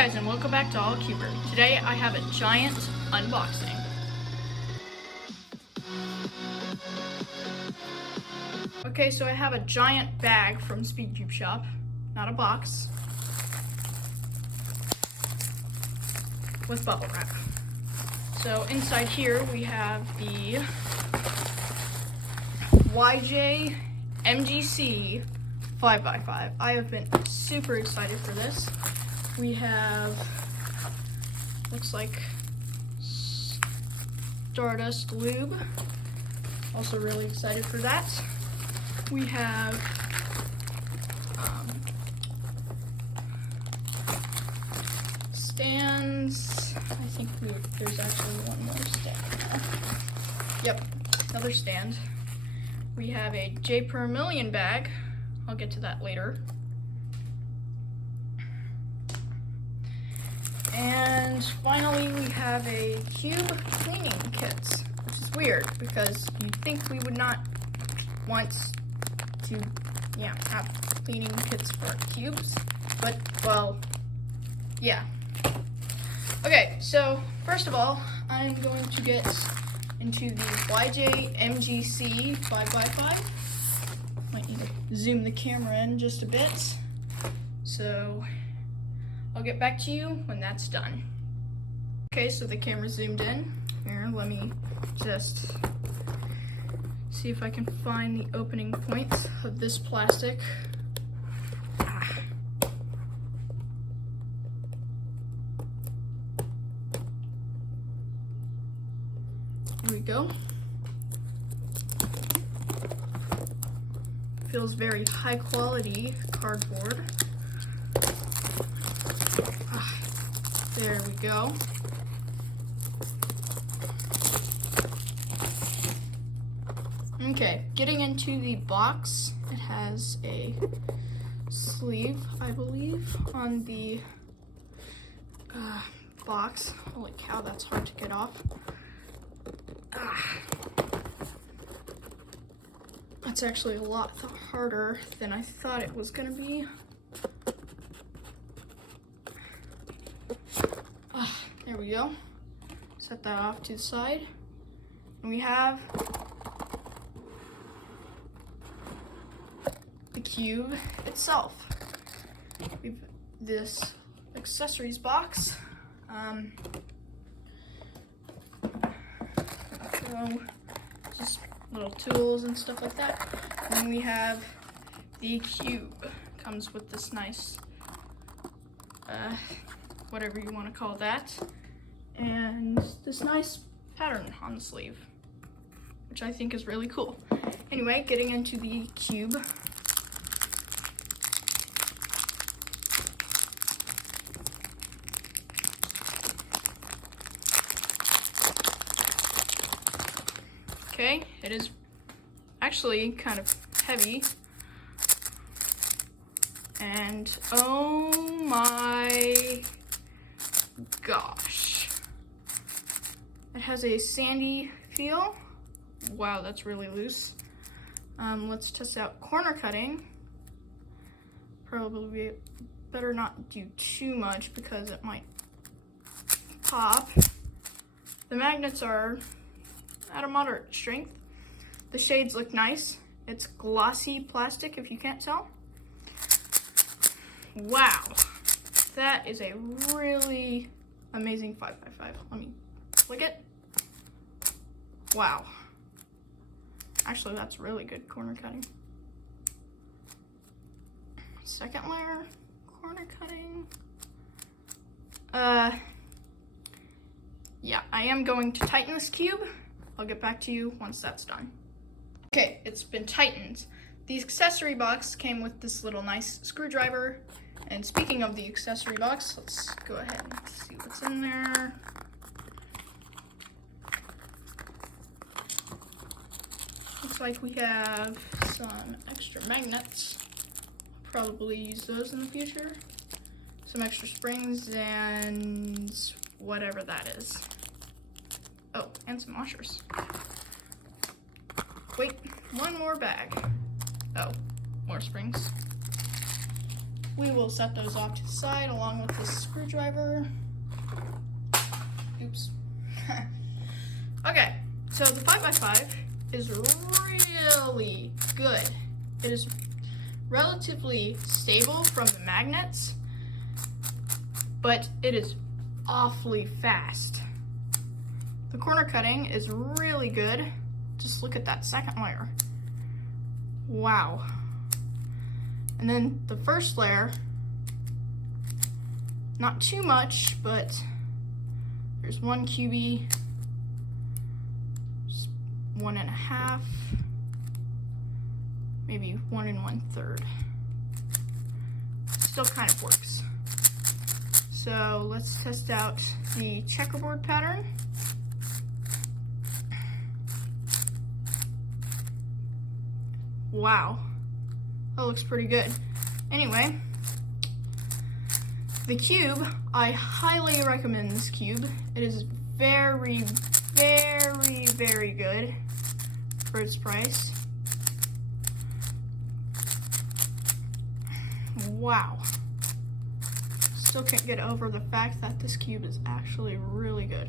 guys, and welcome back to All Cuber. Today I have a giant unboxing. Okay, so I have a giant bag from Speed Cube Shop, not a box, with bubble wrap. So inside here we have the YJ MGC 5x5. I have been super excited for this. We have, looks like stardust lube. Also really excited for that. We have stands. I think there's actually one more stand now. Yep, another stand. We have a J per million bag. I'll get to that later. And finally, we have a cube cleaning kit, which is weird because you'd think we would not want to, have cleaning kits for cubes, but, well, yeah. Okay, so first of all, I'm going to get into the YJ MGC 5x5. Might need to zoom the camera in just a bit. So I'll get back to you when that's done. Okay, so the camera zoomed in. Here, let me just see if I can find the opening point of this plastic. Here we go. Feels very high quality cardboard. There we go. Okay, getting into the box, it has a sleeve, I believe, on the box. Holy cow, that's hard to get off. That's actually a lot harder than I thought it was gonna be. There we go. Set that off to the side. And we have the cube itself. We've this accessories box. So just little tools and stuff like that. And then we have the cube. Comes with this nice, whatever you want to call that. And this nice pattern on the sleeve, which I think is really cool. Anyway, getting into the cube. Okay, it is actually kind of heavy. And oh my gosh. It has a sandy feel. Wow, that's really loose. Let's test out corner cutting. Probably better not do too much because it might pop. The magnets are at a moderate strength. The shades look nice. It's glossy plastic if you can't tell. Wow, that is a really amazing 5x5. Let me flick it. Wow. Actually, that's really good corner cutting. Second layer, corner cutting. Yeah, I am going to tighten this cube. I'll get back to you once that's done. Okay, it's been tightened. The accessory box came with this little nice screwdriver. And speaking of the accessory box, let's go ahead and see what's in there. Looks like we have some extra magnets. Probably use those in the future. Some extra springs and whatever that is. Oh, and some washers. Wait, one more bag. Oh, more springs. we will set those off to the side along with this screwdriver. Oops. Okay, so the 5x5 is really good. It is relatively stable from the magnets, but it is awfully fast. The corner cutting is really good. Just look at that second layer. Wow. And then the first layer, not too much, but there's 1 QB, 1.5, maybe 1 1/3. Still kind of works. So let's test out the checkerboard pattern. Wow, that looks pretty good. Anyway, the cube, I highly recommend this cube. It is very, very, very good for its price. Wow. Still can't get over the fact that this cube is actually really good.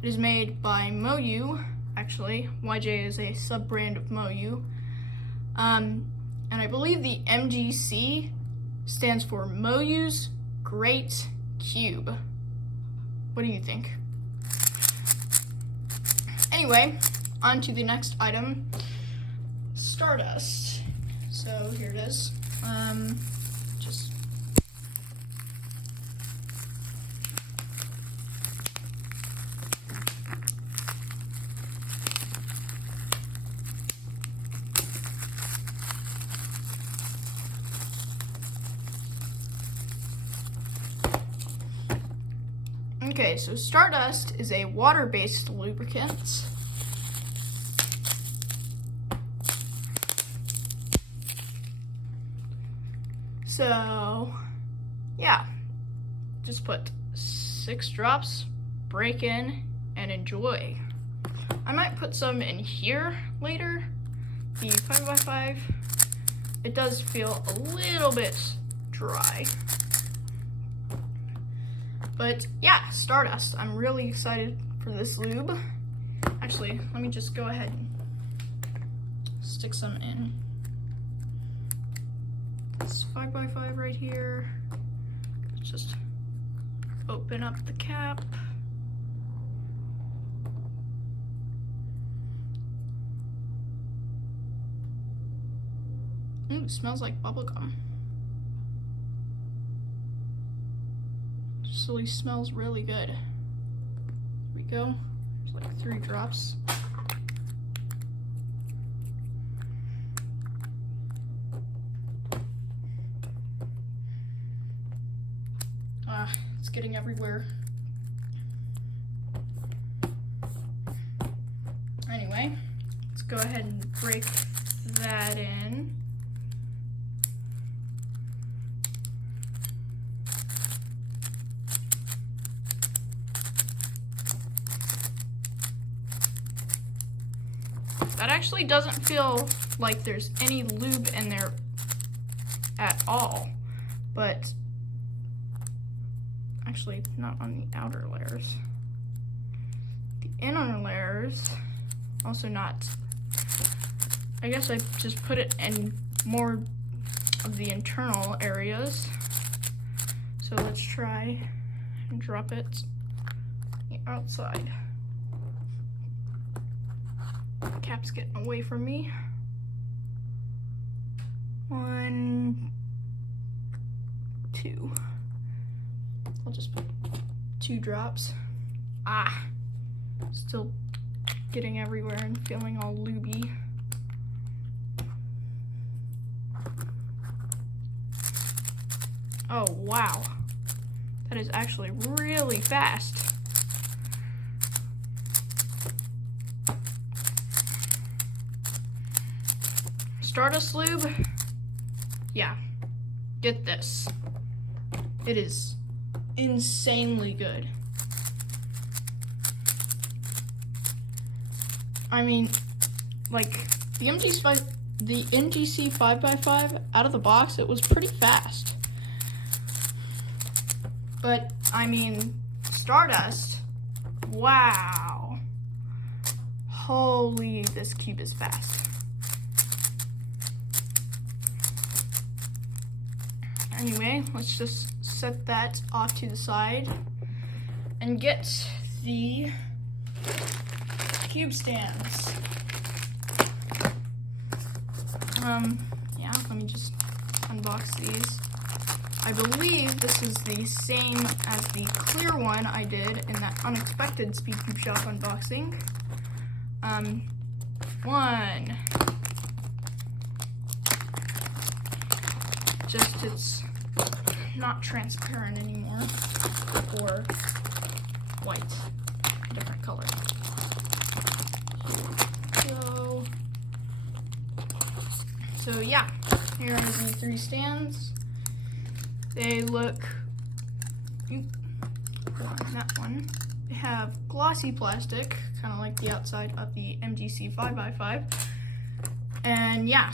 It is made by Moyu, actually. YJ is a sub-brand of Moyu. And I believe the MGC stands for Moyu's Great Cube. What do you think? Anyway, on to the next item, stardust. So here it is. Just okay, so stardust is a water-based lubricant. So, yeah, just put 6 drops, break in, and enjoy. I might put some in here later. The 5x5, it does feel a little bit dry. But yeah, stardust. I'm really excited for this lube. Actually, let me just go ahead and stick some in. This 5x5 right here. Let's just open up the cap. Ooh, it smells like bubblegum. Actually smells really good. Here we go. There's like 3 drops. It's getting everywhere. Anyway, let's go ahead and break that in. That actually doesn't feel like there's any lube in there at all, but actually not on the outer layers. The inner layers, also not. I guess I just put it in more of the internal areas. So let's try and drop it on the outside. The cap's getting away from me. 1, 2. I'll just put 2 drops. Still getting everywhere and feeling all lubey. Oh, wow. That is actually really fast. Stardust lube, yeah, get this. It is insanely good. I mean, like, the the MGC 5x5 out of the box, it was pretty fast. But, I mean, Stardust, wow. Holy, this cube is fast. Anyway, let's just set that off to the side and get the cube stands. Yeah, let me just unbox these. I believe this is the same as the clear one I did in that unexpected Speedcube Shop unboxing. One. Just it's not transparent anymore, or white, different color. So yeah, here are the 3 stands. They look, that one. They have glossy plastic, kind of like the outside of the MGC 5x5. And yeah,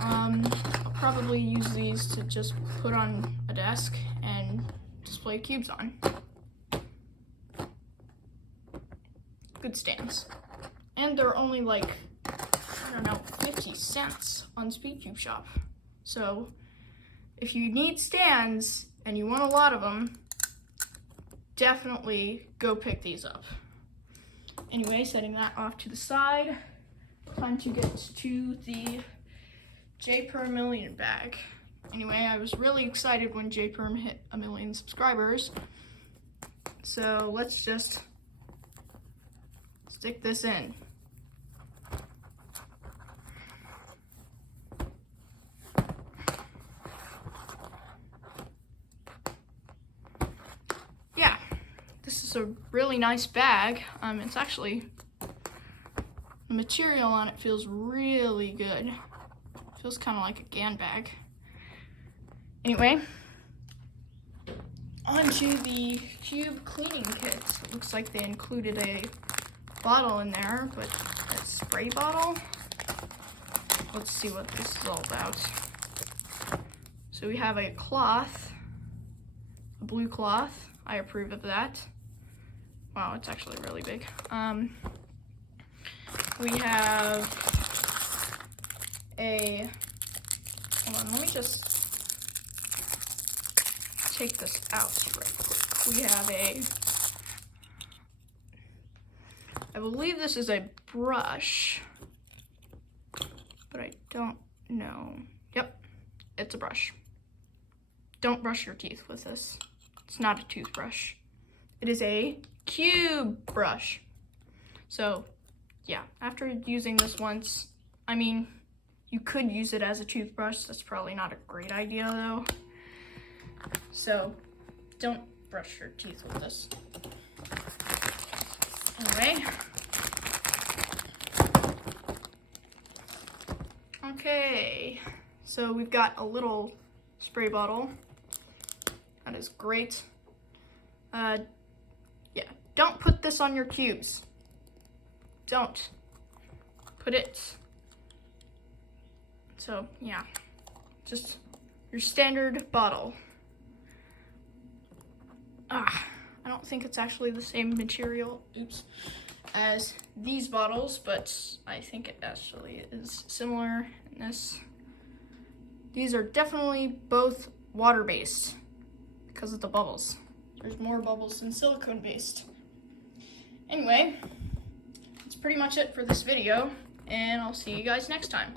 I'll probably use these to just put on a desk and display cubes on. Good stands. And they're only like, I don't know, 50 cents on Speedcube Shop. So if you need stands and you want a lot of them, definitely go pick these up. Anyway, setting that off to the side, time to get to the J per million bag. Anyway, I was really excited when J Perm hit 1 million subscribers. So let's just stick this in. Yeah, this is a really nice bag. It's actually, the material on it feels really good. Feels kind of like a GAN bag. Anyway, onto the cube cleaning kit. It looks like they included a bottle in there, but a spray bottle. Let's see what this is all about. So we have a cloth, a blue cloth. I approve of that. Wow, it's actually really big. We have a, hold on, let me just take this out right quick. We have I believe this is a brush, but I don't know. Yep, it's a brush. Don't brush your teeth with this. It's not a toothbrush. It is a cube brush. So, yeah, after using this once, I mean, you could use it as a toothbrush. That's probably not a great idea though. So, don't brush your teeth with this. Anyway. Okay, so we've got a little spray bottle. That is great. Yeah, don't put this on your cubes. Don't put it. So, yeah, just your standard bottle. I don't think it's actually the same material, as these bottles, but I think it actually is similar in this. These are definitely both water-based because of the bubbles. There's more bubbles than silicone-based. Anyway, that's pretty much it for this video, and I'll see you guys next time.